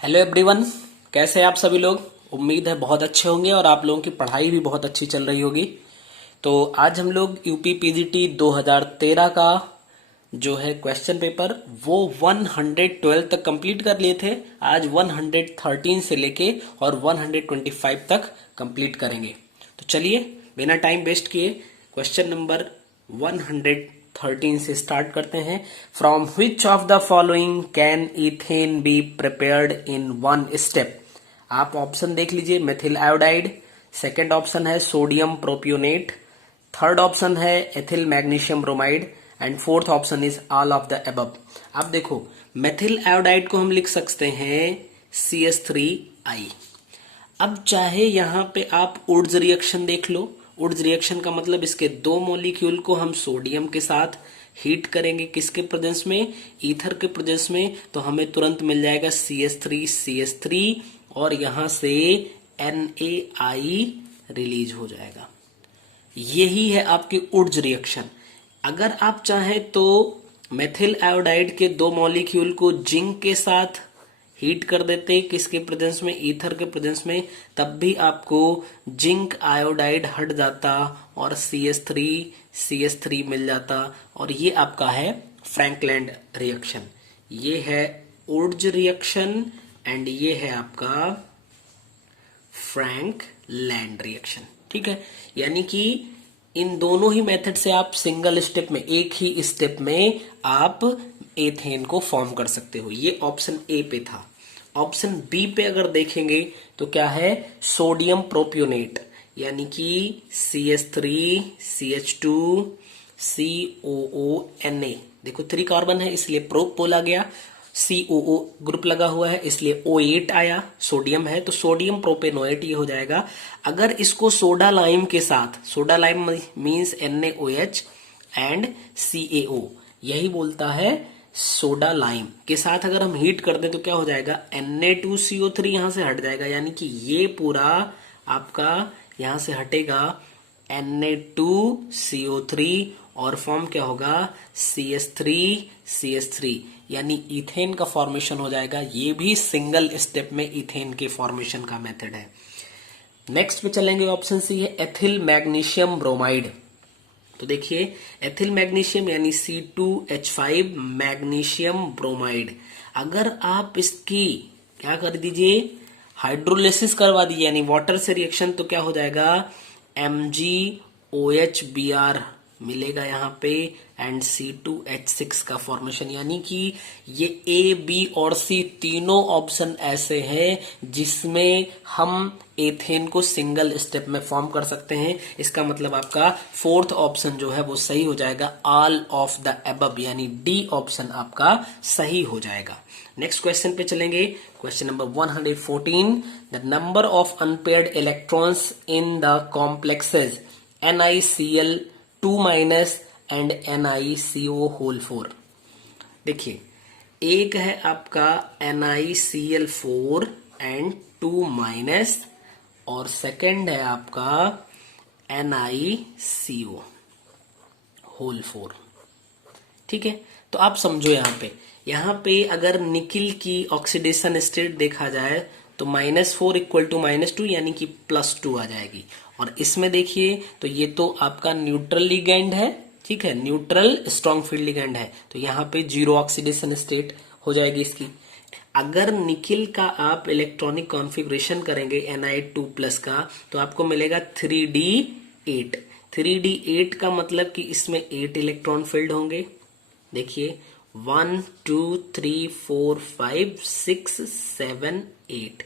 Hello everyone. कैसे हैं आप सभी लोग? उम्मीद है बहुत अच्छे होंगे और आप लोगों की पढ़ाई भी बहुत अच्छी चल रही होगी। तो आज हम लोग यूपी पीजीटी 2013 का जो है क्वेश्चन पेपर वो 112 तक कंप्लीट कर लिए थे। आज 113 से लेके और 125 तक कंप्लीट करेंगे। तो चलिए बिना टाइम वेस्ट किए क्वेश्चन नंबर 113 से स्टार्ट करते हैं। From which of the following can ethane be prepared in one step? आप ऑप्शन देख लीजिए। मेथिल आयोडाइड, सेकेंड ऑप्शन है सोडियम प्रोपियोनेट, थर्ड ऑप्शन है ethyl magnesium bromide and fourth option is all of the above. आप देखो, methyl iodide को हम लिख सकते हैं CH3I। अब चाहे यहां पे आप उड्स रिएक्शन देख लो। उड्स रिएक्शन का मतलब इसके दो मॉलिक्यूल को हम सोडियम के साथ हीट करेंगे। किसके प्रेजेंस में? ईथर के प्रेजेंस में। तो हमें तुरंत मिल जाएगा CH3 और यहां से NaI रिलीज हो जाएगा। यही है आपकी उड्स रिएक्शन। अगर आप चाहें तो मेथिल आयोडाइड के दो मॉलिक्यूल को जिंक के साथ हीट कर देते, किसके प्रेजेंस में? ईथर के प्रेजेंस में। तब भी आपको जिंक आयोडाइड हट जाता और CH3 मिल जाता। और ये आपका है फ्रैंकलैंड रिएक्शन। ये है उड्स रिएक्शन एंड ये है आपका फ्रैंकलैंड रिएक्शन। ठीक है, यानी कि इन दोनों ही मेथड से आप सिंगल स्टेप में, एक ही स्टेप में आप एथेन को फॉर्म कर सकते हो। ये ऑप्शन ए पे था। ऑप्शन बी पे अगर देखेंगे तो क्या है? सोडियम प्रोपियोनेट, यानी कि CH3 CH2 COONA। देखो 3 कार्बन है इसलिए प्रोप बोला गया। COO ग्रुप लगा हुआ है इसलिए O8 आया। सोडियम है तो सोडियम प्रोपेनोएट ये हो जाएगा। अगर इसको सोडा लाइम के साथ, soda lime means NaOH and CaO, यही बोलता है सोडा लाइम के साथ अगर हम हीट कर दें तो क्या हो जाएगा? Na2CO3 यहां से हट जाएगा, यानी कि ये पूरा आपका यहां से हटेगा Na2CO3 और फॉर्म क्या होगा? CH3 यानी इथेन का फॉर्मेशन हो जाएगा। ये भी सिंगल स्टेप में इथेन के फॉर्मेशन का मेथड है। नेक्स्ट पे चलेंगे, ऑप्शन सी है एथिल मैग्नीशियम ब्रोमाइड। तो देखिए एथिल मैग्नीशियम यानी C2H5 मैग्नीशियम ब्रोमाइड। अगर आप इसकी क्या कर दीजिए? हाइड्रोलिसिस करवा दीजिए, यानी वाटर से रिएक्शन, तो क्या हो जाएगा? MgOHBr मिलेगा यहाँ पे एंड C2H6 का फॉर्मेशन। यानी कि ये A, B और C तीनों ऑप्शन ऐसे हैं जिसमें हम एथेन को सिंगल स्टेप में फॉर्म कर सकते हैं। इसका मतलब आपका फोर्थ ऑप्शन जो है वो सही हो जाएगा, ऑल ऑफ द अबव, यानी डी ऑप्शन आपका सही हो जाएगा। नेक्स्ट क्वेश्चन पे चलेंगे। Question number 114, the number of unpaired electrons in the complexes NiCl2- and NiCO4। देखिए एक है आपका NiCl4 एंड 2- और सेकंड है आपका NiCO4। ठीक है, तो आप समझो यहाँ पे अगर निकिल की ऑक्सीडेशन स्टेट देखा जाए तो -4 इक्वल टू -2 यानी कि +2 आ जाएगी। और इसमें देखिए तो ये तो आपका न्यूट्रल लिगैंड है। ठीक है, न्यूट्रल स्ट्रॉन्ग फील्ड लिगैंड है तो यहाँ पे 0 ऑक्सीडेशन स्टेट हो जाएगी इसकी। अगर निकिल का आप इलेक्ट्रॉनिक कॉन्फ़िगरेशन करेंगे Ni2+ का तो आपको मिलेगा 3D8। 3D8 का मतलब कि इसमें 8 इलेक्ट्रॉन फील्ड होंगे। देखिए 1 2 3 4 5 6 7 8।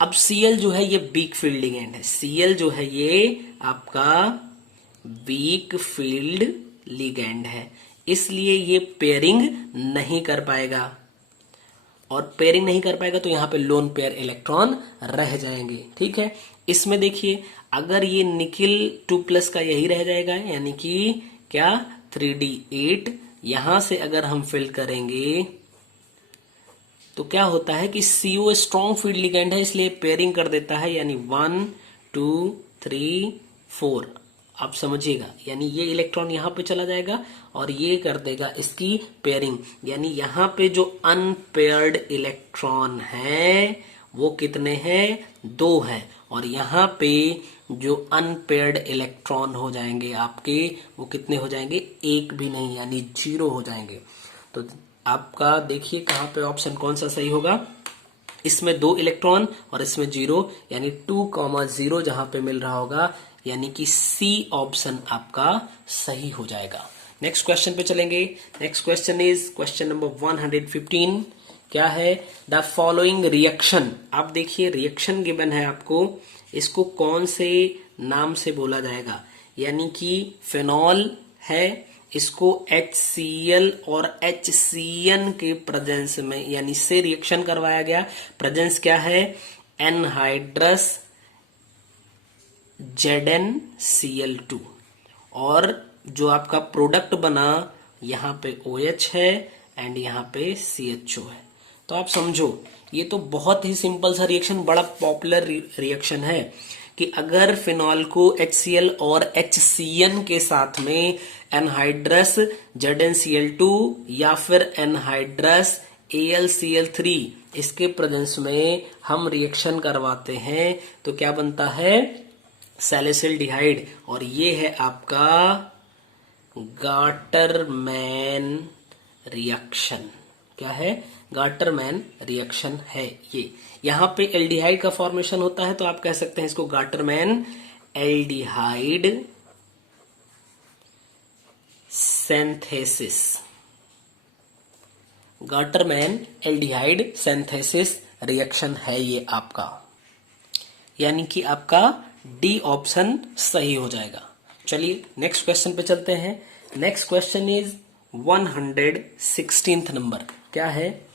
अब Cl जो है ये वीक फील्ड लिगैंड है। Cl जो है ये आपका वीक फील्ड लिगैंड है, इसलिए ये पेयरिंग नहीं कर पाएगा। और पेयरिंग नहीं कर पाएगा तो यहाँ पे लोन पेयर इलेक्ट्रॉन रह जाएंगे। ठीक है, इसमें देखिए अगर ये निकिल 2+ का यही रह जाएगा, यानी कि क्या 3D8 यहां से अगर हम फिल करेंगे तो क्या होता है कि CO स्ट्रॉन्ग फील्ड लिगैंड है इसलिए पेयरिंग कर देता है, यानी 1 2 3 4 आप समझिएगा, यानी ये इलेक्ट्रॉन यहाँ पे चला जाएगा और ये कर देगा इसकी पेयरिंग, यानी यहाँ पे जो अनपेयर्ड इलेक्ट्रॉन है वो कितने हैं, 2 हैं, और यहाँ पे जो अनपेयर्ड इलेक्ट्रॉन हो जाएंगे आपके वो कितने हो जाएंगे, 1 भी नहीं, यानी 0 हो जाएंगे। तो आपका देखिए कहाँ पे ऑप्शन कौन सा सही होगा, इसमें 2 इलेक्ट्रॉन और इसमें 0, यानी 2,0 जहां पे मिल रहा होगा, यानी कि सी ऑप्शन आपका सही हो जाएगा। नेक्स्ट क्वेश्चन पे चलेंगे। Next question is question number 115। क्या है, द फॉलोइंग रिएक्शन, आप देखिए रिएक्शन गिवन है आपको, इसको कौन से नाम से बोला जाएगा, यानी कि फिनॉल है, इसको HCl और HCN के प्रेजेंस में यानी से रिएक्शन करवाया गया। प्रेजेंस क्या है, एनहाइड्रस ZnCl2, और जो आपका प्रोडक्ट बना यहाँ पे OH है एंड यहाँ पे CHO है। तो आप समझो ये तो बहुत ही सिंपल सा रिएक्शन, बड़ा पॉपुलर रिएक्शन है कि अगर फिनॉल को HCl और HCN के साथ में एनहाइड्रस ZnCl2 या फिर एनहाइड्रस AlCl3 इसके प्रेजेंस में हम रिएक्शन करवाते हैं तो क्या बनता है, सैलिसिल्डिहाइड, और ये है आपका गाटरमैन रिएक्शन। क्या है, गाटरमैन रिएक्शन है ये। यहां पे एल्डिहाइड का फॉर्मेशन होता है तो आप कह सकते हैं इसको Gattermann aldehyde synthesis, Gattermann aldehyde synthesis reaction है ये आपका, यानी कि आपका डी ऑप्शन सही हो जाएगा। चलिए नेक्स्ट क्वेश्चन पे चलते हैं। Next question is 116th number. क्या है,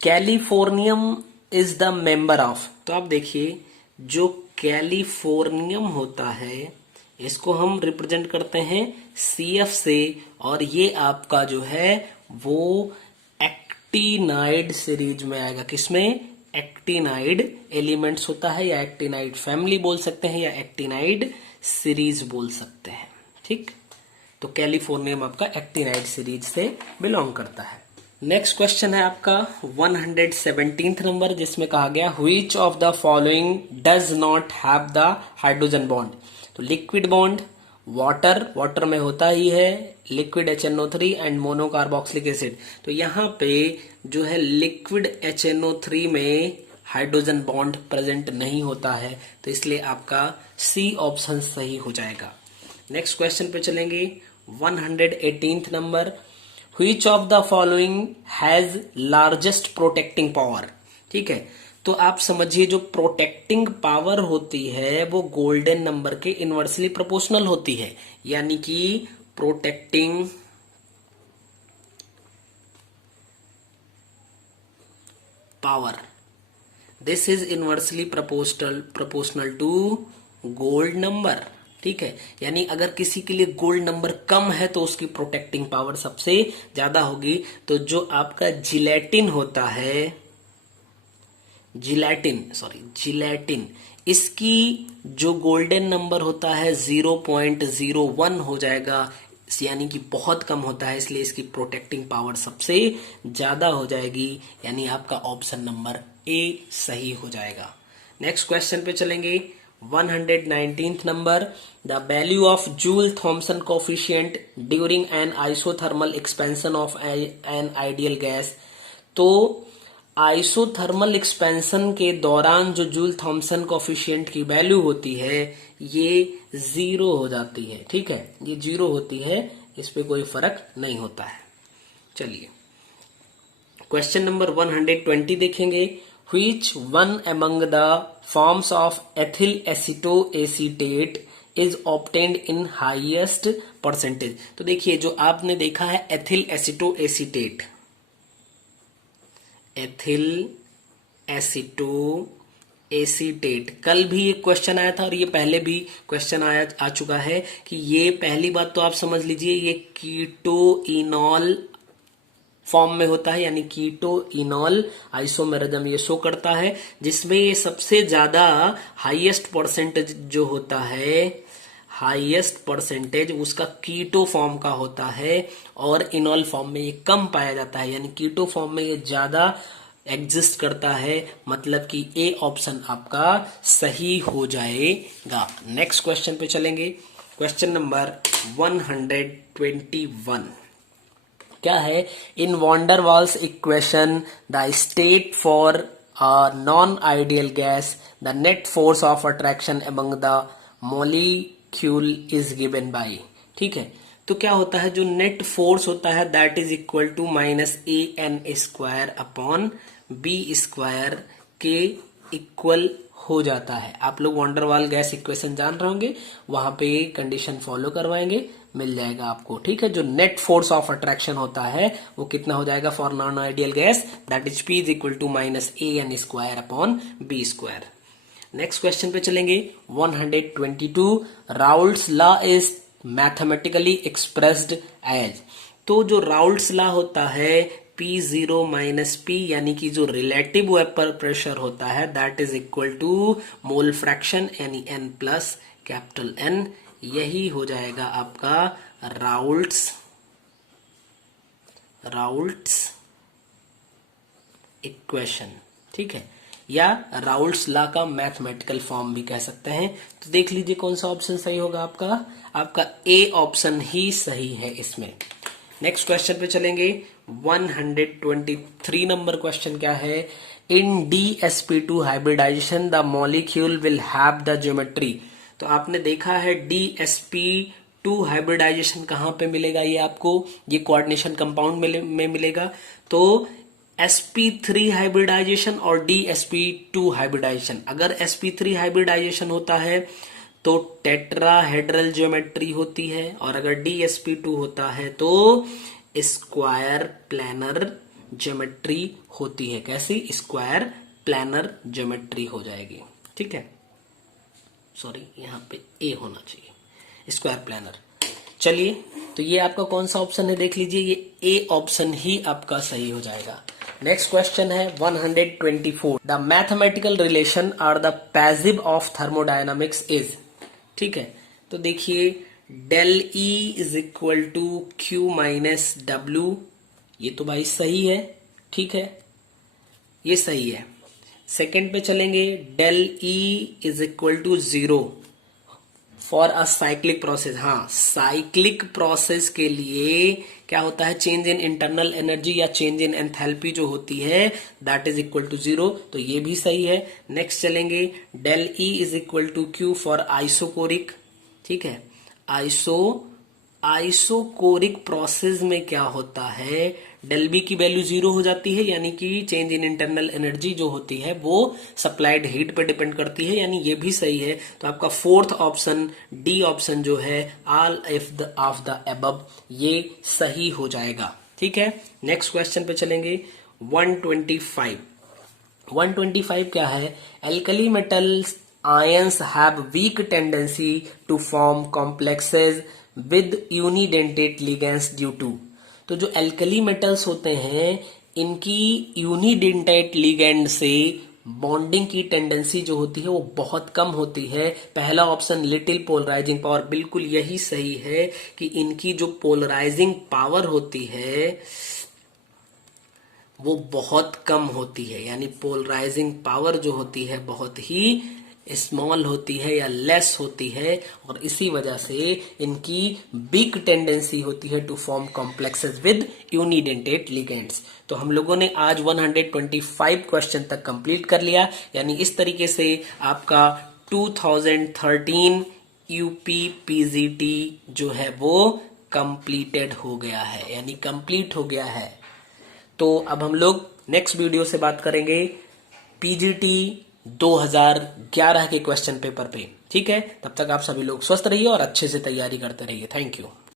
californium is the member of, तो आप देखिए जो कैलिफोर्नियम होता है इसको हम रिप्रेजेंट करते हैं CF से, और ये आपका जो है वो एक्टिनाइड सीरीज में आएगा। किसमें, एक्टिनाइड एलिमेंट्स होता है, या एक्टिनाइड फैमिली बोल सकते हैं, या एक्टिनाइड सीरीज बोल सकते हैं। ठीक, तो कैलिफोर्नियम आपका एक्टिनाइड सीरीज से बिलोंग करता है। नेक्स्ट क्वेश्चन है आपका 117th नंबर, जिसमें कहा गया which of the following does not have the hydrogen bond. तो लिक्विड बॉन्ड, वाटर, वाटर में होता ही है liquid HNO3 and monocarboxylic acid. तो यहाँ पे जो है लिक्विड HNO3 में हाइड्रोजन बॉन्ड प्रेजेंट नहीं होता है, तो इसलिए आपका सी ऑप्शन सही हो जाएगा। नेक्स्ट क्वेश्चन पे चलेंगे 118th number, which of the following has largest protecting power. ठीक है, तो आप समझिए जो प्रोटेक्टिंग पावर होती है वो गोल्डन नंबर के इनवर्सली प्रोपोर्शनल होती है, यानी कि protecting power this is inversely proportional to gold number. ठीक है, यानी अगर किसी के लिए गोल्ड नंबर कम है तो उसकी प्रोटेक्टिंग पावर सबसे ज्यादा होगी। तो जो आपका जिलेटिन होता है, जिलेटिन, इसकी जो गोल्डन नंबर होता है 0.01 हो जाएगा, यानी कि बहुत कम होता है, इसलिए इसकी प्रोटेक्टिंग पावर सबसे ज्यादा हो जाएगी, यानी आपका ऑप्शन नंबर ए सही हो जाएगा। नेक्स्ट क्वेश्चन पे चलेंगे 119th number, the value of Joule Thomson coefficient during an isothermal expansion of an ideal gas. तो आइसोथर्मल एक्सपेंशन के दौरान जो जूल थॉमसन कोफिशिएंट की वैल्यू होती है ये 0 हो जाती है। ठीक है, ये 0 होती है, इस पे कोई फर्क नहीं होता है। चलिए क्वेश्चन नंबर 120 देखेंगे, which one among the forms of ethyl acetoacetate is obtained in highest percentage. तो देखिए जो आपने देखा है एथिल एसीटोएसीटेट, एथिल एसीटोएसीटेट, कल भी एक क्वेश्चन आया था और ये पहले भी क्वेश्चन आ चुका है कि ये पहली बात तो आप समझ लीजिए ये कीटोइनॉल फॉर्म में होता है, यानी कीटोइनॉल आइसोमेरिज्म ये शो करता है, जिसमें ये सबसे ज्यादा हाईएस्ट परसेंटेज जो होता है हाईएस्ट परसेंटेज उसका कीटो फॉर्म का होता है और इनॉल फॉर्म में ये कम पाया जाता है, यानी कीटो फॉर्म में ये ज्यादा एग्जिस्ट करता है, मतलब कि ए ऑप्शन आपका सही हो जाएगा। नेक्स्ट क्वेश्चन पे चलेंगे। क्वेश्चन नंबर 121 क्या है? In van der Waals equation the state for a non ideal gas the net force of attraction among the molecule is given by. ठीक है, तो क्या होता है, जो नेट फोर्स होता है that is equal to -an² upon b² के इक्वल हो जाता है। आप लोग वॉन्डरवाल गैस इक्वेशन जान रहे होंगे, वहां पे कंडीशन फॉलो करवाएंगे, मिल जाएगा आपको। ठीक है, जो नेट फोर्स ऑफ अट्रैक्शन होता है वो कितना हो जाएगा for non ideal gas, that is p is equal to -an² upon b²। Next question पे चलेंगे 122। Raoult's law is mathematically expressed as. तो जो राउल्ट्स लॉ होता है P0 - P, यानी कि जो रिलेटिव वेपर प्रेशर होता है that is equal to mole fraction यानी N प्लस कैपिटल N, यही हो जाएगा आपका राउल्ट्स इक्वेशन। ठीक है, या राउल्ट्स लॉ का मैथमेटिकल फॉर्म भी कह सकते हैं। तो देख लीजिए कौन सा ऑप्शन सही होगा आपका ए ऑप्शन ही सही है इसमें। नेक्स्ट क्वेश्चन पे चलेंगे 123 नंबर क्वेश्चन क्या है? In DsP2 hybridisation the molecule will have the geometry. तो आपने देखा है DsP2 हाइब्रिडाइजेशन कहां पे मिलेगा, ये आपको ये कोऑर्डिनेशन कंपाउंड में मिलेगा। तो sp3 हाइब्रिडाइजेशन और DsP2 हाइब्रिडाइजेशन, अगर sp3 हाइब्रिडाइजेशन होता है तो टेट्राहेड्रल ज्योमेट्री होती है, और अगर DsP2 होता है तो स्क्वायर प्लैनर ज्योमेट्री होती है। कैसी? स्क्वायर प्लैनर ज्योमेट्री हो जाएगी। ठीक है, सॉरी यहाँ पे ए होना चाहिए, स्क्वायर प्लैनर। चलिए, तो ये आपका कौन सा ऑप्शन है देख लीजिए, ये ए ऑप्शन ही आपका सही हो जाएगा। नेक्स्ट क्वेश्चन है 124। The mathematical relation are the passive of thermodynamics is. ठीक है, तो देखिए del E is equal to Q minus W, ये तो भाई सही है। ठीक है, ये सही है। सेकंड पे चलेंगे, del E is equal to 0 for a cyclic process. हाँ, साइक्लिक प्रोसेस के लिए क्या होता है, चेंज इन इंटरनल एनर्जी या चेंज इन एंथैल्पी जो होती है दैट इज इक्वल टू 0, तो ये भी सही है। नेक्स्ट चलेंगे, del E is equal to Q for isochoric. ठीक है, आइसोकोरिक प्रोसेस में क्या होता है, डेल बी की वैल्यू 0 हो जाती है, यानी कि चेंज इन इंटरनल एनर्जी जो होती है वो सप्लाइड हीट पे डिपेंड करती है, यानी ये भी सही है। तो आपका फोर्थ ऑप्शन डी ऑप्शन जो है ऑल ऑफ द अबव, ये सही हो जाएगा। ठीक है, नेक्स्ट क्वेश्चन पे चलेंगे 125। 125 क्या है? Alkali metals ions have weak tendency to form complexes with unidentate ligands due to। तो जो एल्कली मेटल्स होते हैं इनकी यूनिडेंटेट लिगेंड से बॉन्डिंग की टेंडेंसी जो होती है वो बहुत कम होती है। पहला ऑप्शन लिटिल पोलराइजिंग पावर, बिल्कुल यही सही है कि इनकी जो पोलराइजिंग पावर होती है वो बहुत कम होती है, यानी पोलराइजिंग पावर जो होती है बहुत ही स्मॉल होती है या लेस होती है, और इसी वजह से इनकी बिग टेंडेंसी होती है to form complexes with unidentate ligands. तो हम लोगों ने आज 125 क्वेश्चन तक कंप्लीट कर लिया, यानी इस तरीके से आपका 2013 यूपी पीजीटी जो है वो कंप्लीटेड हो गया है, यानी कंप्लीट हो गया है। तो अब हम लोग नेक्स्ट वीडियो से बात करेंगे पीजीटी 2011 के क्वेश्चन पेपर पे। ठीक है, तब तक आप सभी लोग स्वस्थ रहिए और अच्छे से तैयारी करते रहिए। Thank you.